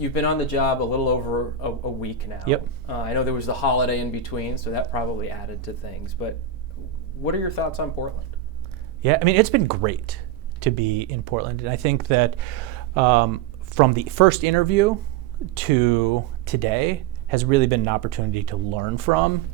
You've been on the job a little over a week now. Yep. I know there was the holiday in between, so that probably added to things. But what are your thoughts on Portland? Yeah, I mean, it's been great to be in Portland. And I think that from the first interview to today has really been an opportunity to learn from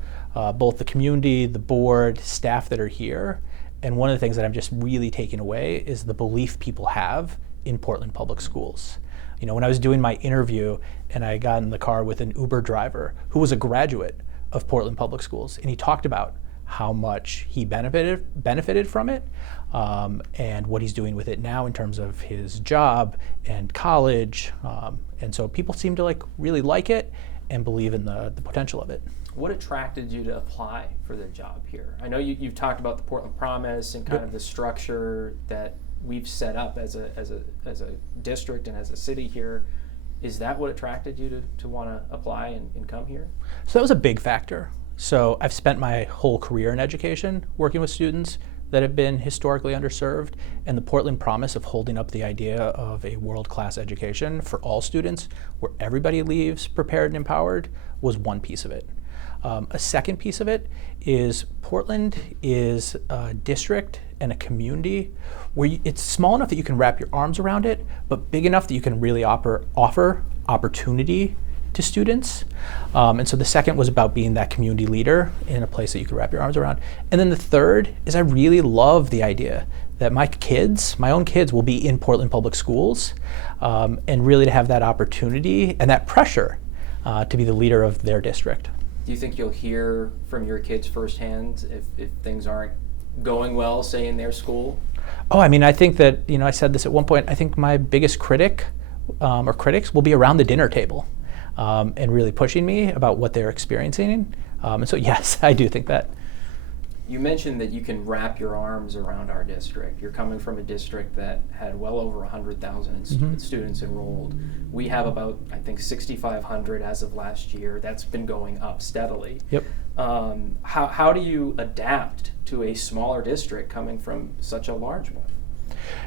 both the community, the board, staff that are here. And one of the things that I'm just really taking away is the belief people have in Portland Public Schools. You know, when I was doing my interview and I got in the car with an Uber driver who was a graduate of Portland Public Schools, and he talked about how much he benefited from it, and what he's doing with it now in terms of his job and college. And so people seem to really like it and believe in the potential of it. What attracted you to apply for the job here? I know you've talked about the Portland Promise and kind of the structure that we've set up as a district and as a city here. Is that what attracted you to want to apply and come here? So that was a big factor. So I've spent my whole career in education working with students that have been historically underserved, and the Portland Promise of holding up the idea of a world-class education for all students where everybody leaves prepared and empowered was one piece of it. A second piece of it is Portland is a district and a community where it's small enough that you can wrap your arms around it, but big enough that you can really offer opportunity to students. And so the second was about being that community leader in a place that you can wrap your arms around. And then the third is I really love the idea that my own kids will be in Portland Public Schools, and really to have that opportunity and that pressure to be the leader of their district. Do you think you'll hear from your kids firsthand if things aren't going well, say, in their school? Oh, I mean, I think that, I said this at one point, I think my biggest critic or critics will be around the dinner table and really pushing me about what they're experiencing. And so, yes, I do think that. You mentioned that you can wrap your arms around our district. You're coming from a district that had well over 100,000 students enrolled. We have about, I think, 6,500 as of last year. That's been going up steadily. Yep. How do you adapt to a smaller district coming from such a large one?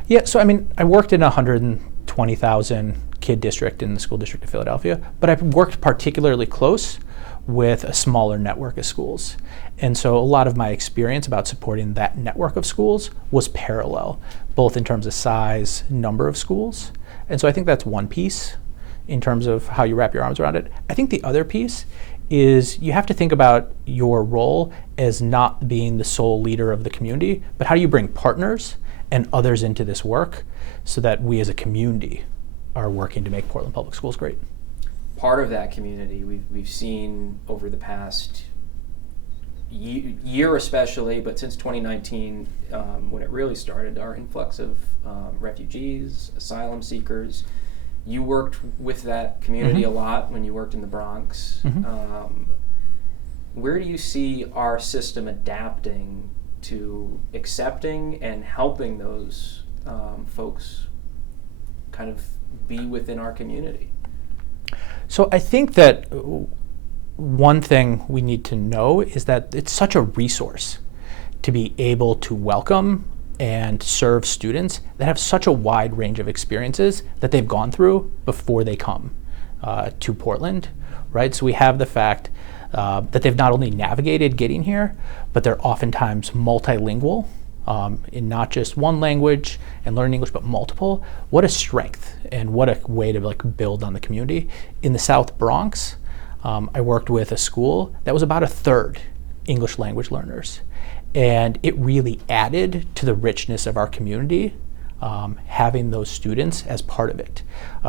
Yeah, so I mean, I worked in a 120,000 kid district in the school district of Philadelphia, but I've worked particularly close with a smaller network of schools. And so a lot of my experience about supporting that network of schools was parallel, both in terms of size, number of schools. And so I think that's one piece in terms of how you wrap your arms around it. I think the other piece is you have to think about your role as not being the sole leader of the community, but how do you bring partners and others into this work so that we as a community are working to make Portland Public Schools great. Part of that community we've seen over the past year especially, but since 2019, when it really started, our influx of refugees, asylum seekers. You worked with that community a lot when you worked in the Bronx. Where do you see our system adapting to accepting and helping those folks kind of be within our community? So I think that one thing we need to know is that it's such a resource to be able to welcome and serve students that have such a wide range of experiences that they've gone through before they come to Portland, right? So we have the fact that they've not only navigated getting here, but they're oftentimes multilingual in not just one language and learning English, but multiple. What a strength and what a way to build on the community. In the South Bronx, I worked with a school that was about a third English language learners. And it really added to the richness of our community, having those students as part of it.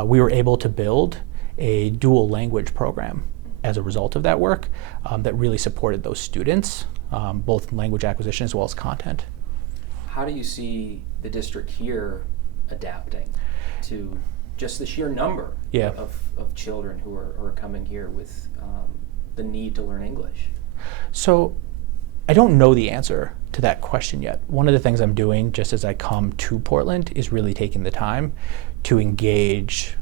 We were able to build a dual language program as a result of that work that really supported those students, both language acquisition as well as content. How do you see the district here adapting to just the sheer number of children who are coming here with the need to learn English? So I don't know the answer to that question yet. One of the things I'm doing just as I come to Portland is really taking the time to engage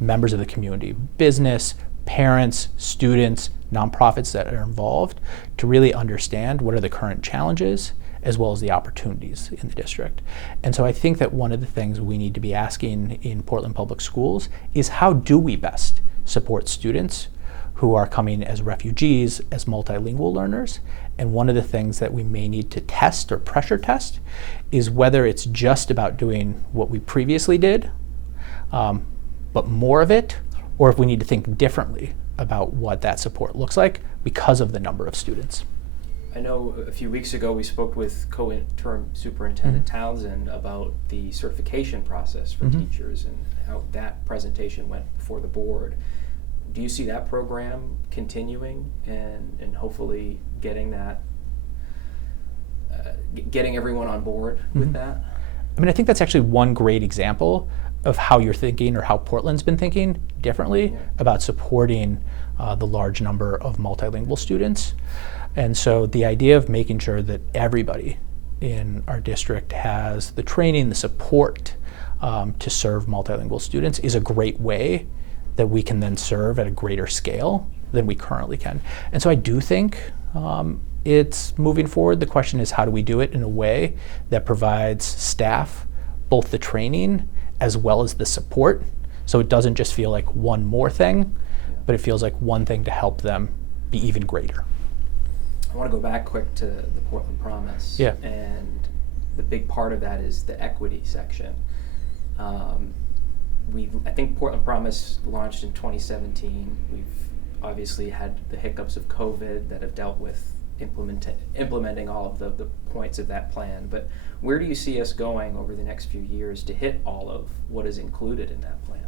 members of the community, business, parents, students, nonprofits that are involved to really understand what are the current challenges as well as the opportunities in the district. And so I think that one of the things we need to be asking in Portland Public Schools is, how do we best support students who are coming as refugees, as multilingual learners? And one of the things that we may need to test or pressure test is whether it's just about doing what we previously did, but more of it, or if we need to think differently about what that support looks like because of the number of students. I know a few weeks ago we spoke with co-interim Superintendent Townsend about the certification process for teachers and how that presentation went before the board. Do you see that program continuing and hopefully getting that, getting everyone on board with that? I mean, I think that's actually one great example of how you're thinking, or how Portland's been thinking differently about supporting the large number of multilingual students. And so the idea of making sure that everybody in our district has the training, the support to serve multilingual students is a great way that we can then serve at a greater scale than we currently can. And so I do think it's moving forward. The question is, how do we do it in a way that provides staff both the training as well as the support, so it doesn't just feel like one more thing, but it feels like one thing to help them be even greater. I want to go back quick to the Portland Promise. Yeah. And the big part of that is the equity section. I think Portland Promise launched in 2017. We've obviously had the hiccups of COVID that have dealt with implementing all of the points of that plan. But where do you see us going over the next few years to hit all of what is included in that plan?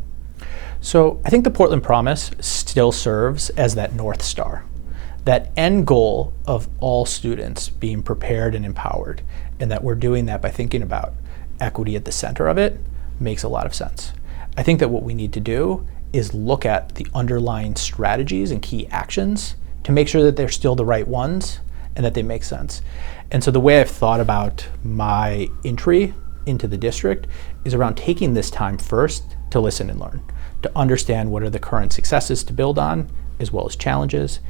So I think the Portland Promise still serves as that North Star, that end goal of all students being prepared and empowered, and that we're doing that by thinking about equity at the center of it makes a lot of sense. I think that what we need to do is look at the underlying strategies and key actions to make sure that they're still the right ones and that they make sense. And so the way I've thought about my entry into the district is around taking this time first to listen and learn, to understand what are the current successes to build on, as well as challenges,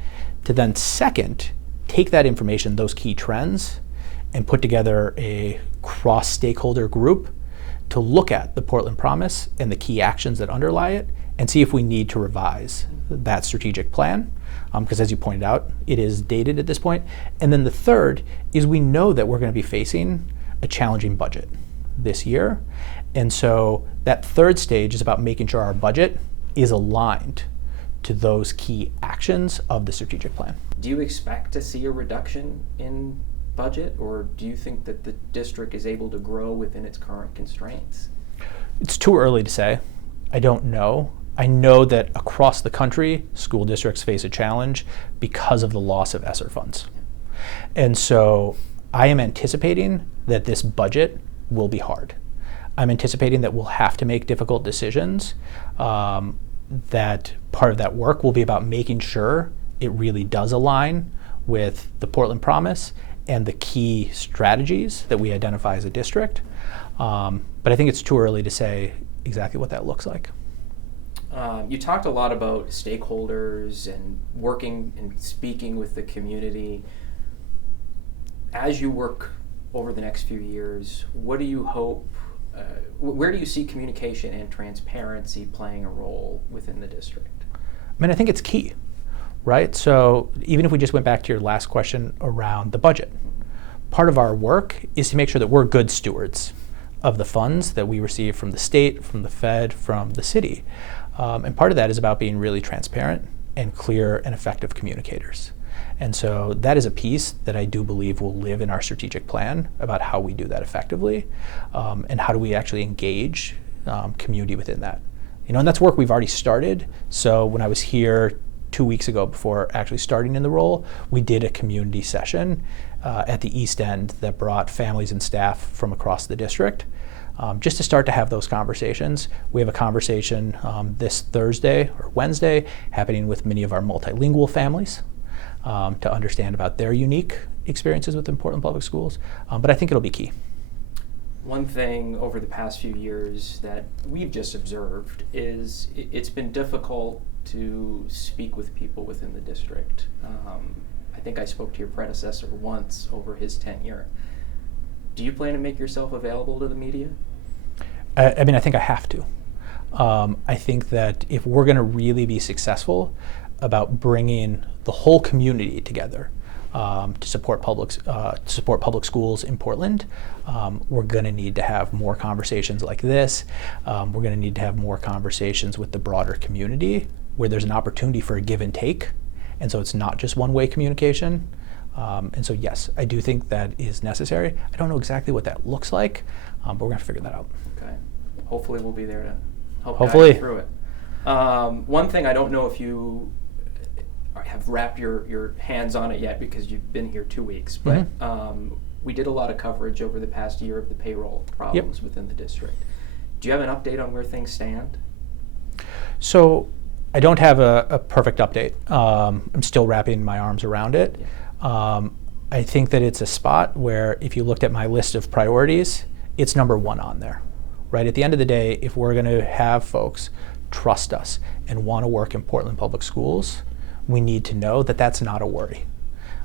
to then second, take that information, those key trends, and put together a cross-stakeholder group to look at the Portland Promise and the key actions that underlie it and see if we need to revise that strategic plan. Because as you pointed out, it is dated at this point. And then the third is, we know that we're going to be facing a challenging budget this year. And so that third stage is about making sure our budget is aligned to those key actions of the strategic plan. Do you expect to see a reduction in budget, or do you think that the district is able to grow within its current constraints? It's too early to say. I don't know. I know that across the country, school districts face a challenge because of the loss of ESSER funds. And so I am anticipating that this budget will be hard. I'm anticipating that we'll have to make difficult decisions. That part of that work will be about making sure it really does align with the Portland Promise and the key strategies that we identify as a district. But I think it's too early to say exactly what that looks like. You talked a lot about stakeholders and working and speaking with the community. As you work over the next few years, what do you hope, where do you see communication and transparency playing a role within the district? I mean, I think it's key, right? So even if we just went back to your last question around the budget, part of our work is to make sure that we're good stewards of the funds that we receive from the state, from the Fed, from the city. And part of that is about being really transparent and clear and effective communicators. And so that is a piece that I do believe will live in our strategic plan about how we do that effectively, and how do we actually engage community within that. And that's work we've already started. So when I was here 2 weeks ago, before actually starting in the role, we did a community session at the East End that brought families and staff from across the district. Just to start to have those conversations. We have a conversation this Thursday or Wednesday happening with many of our multilingual families to understand about their unique experiences within Portland Public Schools. But I think it'll be key. One thing over the past few years that we've just observed is it's been difficult to speak with people within the district. I think I spoke to your predecessor once over his tenure. Do you plan to make yourself available to the media? I mean, I think I have to. I think that if we're going to really be successful about bringing the whole community together to support public schools in Portland, we're going to need to have more conversations like this. We're going to need to have more conversations with the broader community where there's an opportunity for a give and take, and so it's not just one-way communication. And so yes, I do think that is necessary. I don't know exactly what that looks like, but we're going to figure that out. Okay. Hopefully we'll be there to help Hopefully. guide you through it. One thing, I don't know if you have wrapped your hands on it yet because you've been here 2 weeks, but we did a lot of coverage over the past year of the payroll problems within the district. Do you have an update on where things stand? So I don't have a perfect update. I'm still wrapping my arms around it. Yeah. I think that it's a spot where if you looked at my list of priorities, it's number one on there, right? At the end of the day, if we're going to have folks trust us and want to work in Portland Public Schools, we need to know that that's not a worry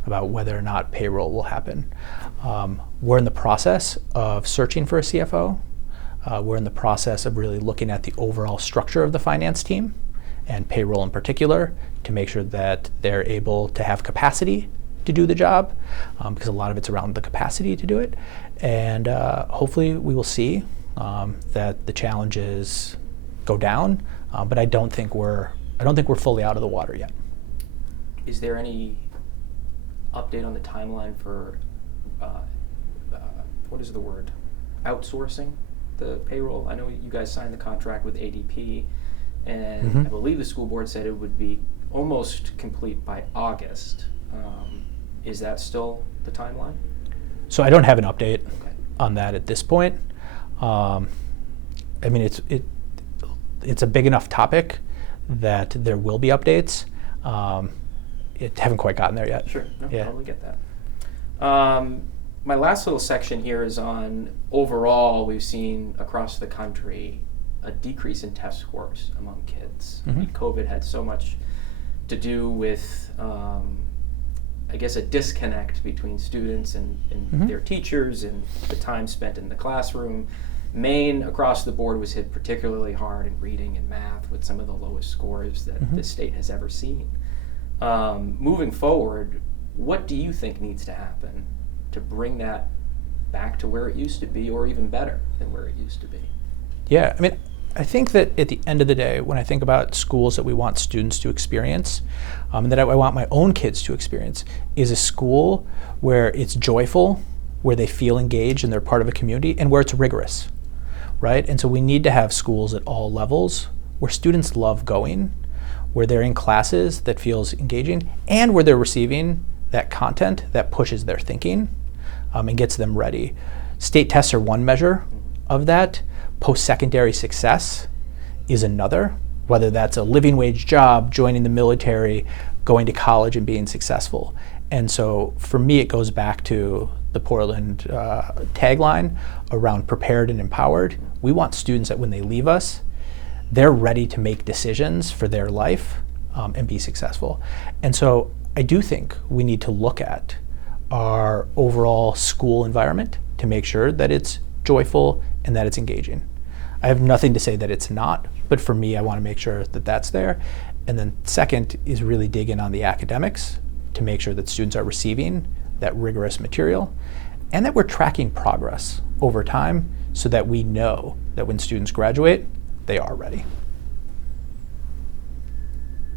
about whether or not payroll will happen. We're in the process of searching for a CFO. We're in the process of really looking at the overall structure of the finance team and payroll in particular to make sure that they're able to have capacity to do the job, because a lot of it's around the capacity to do it. And hopefully we will see that the challenges go down, but I don't think we're fully out of the water yet. Is there any update on the timeline for what is the word? Outsourcing the payroll? I know you guys signed the contract with ADP, and I believe the school board said it would be almost complete by August. Is that still the timeline? So I don't have an update Okay. on that at this point. I mean, it's a big enough topic that there will be updates. Haven't quite gotten there yet. Sure, no, Yeah. totally get that. My last little section here is on overall, we've seen across the country a decrease in test scores among kids. I mean, COVID had so much to do with, I guess, a disconnect between students and their teachers and the time spent in the classroom. Maine, across the board, was hit particularly hard in reading and math with some of the lowest scores that the state has ever seen. Moving forward, what do you think needs to happen to bring that back to where it used to be, or even better than where it used to be? Yeah, I mean, I think that at the end of the day, when I think about schools that we want students to experience, and that I want my own kids to experience, is a school where it's joyful, where they feel engaged and they're part of a community, and where it's rigorous, right? And so we need to have schools at all levels where students love going, where they're in classes that feels engaging, and where they're receiving that content that pushes their thinking and gets them ready. State tests are one measure of that. Post-secondary success is another, whether that's a living wage job, joining the military, going to college and being successful. And so for me, it goes back to the Portland tagline around prepared and empowered. We want students that when they leave us, they're ready to make decisions for their life and be successful. And so I do think we need to look at our overall school environment to make sure that it's joyful and that it's engaging. I have nothing to say that it's not, but for me, I want to make sure that that's there. And then second is really dig in on the academics to make sure that students are receiving that rigorous material and that we're tracking progress over time so that we know that when students graduate, they are ready.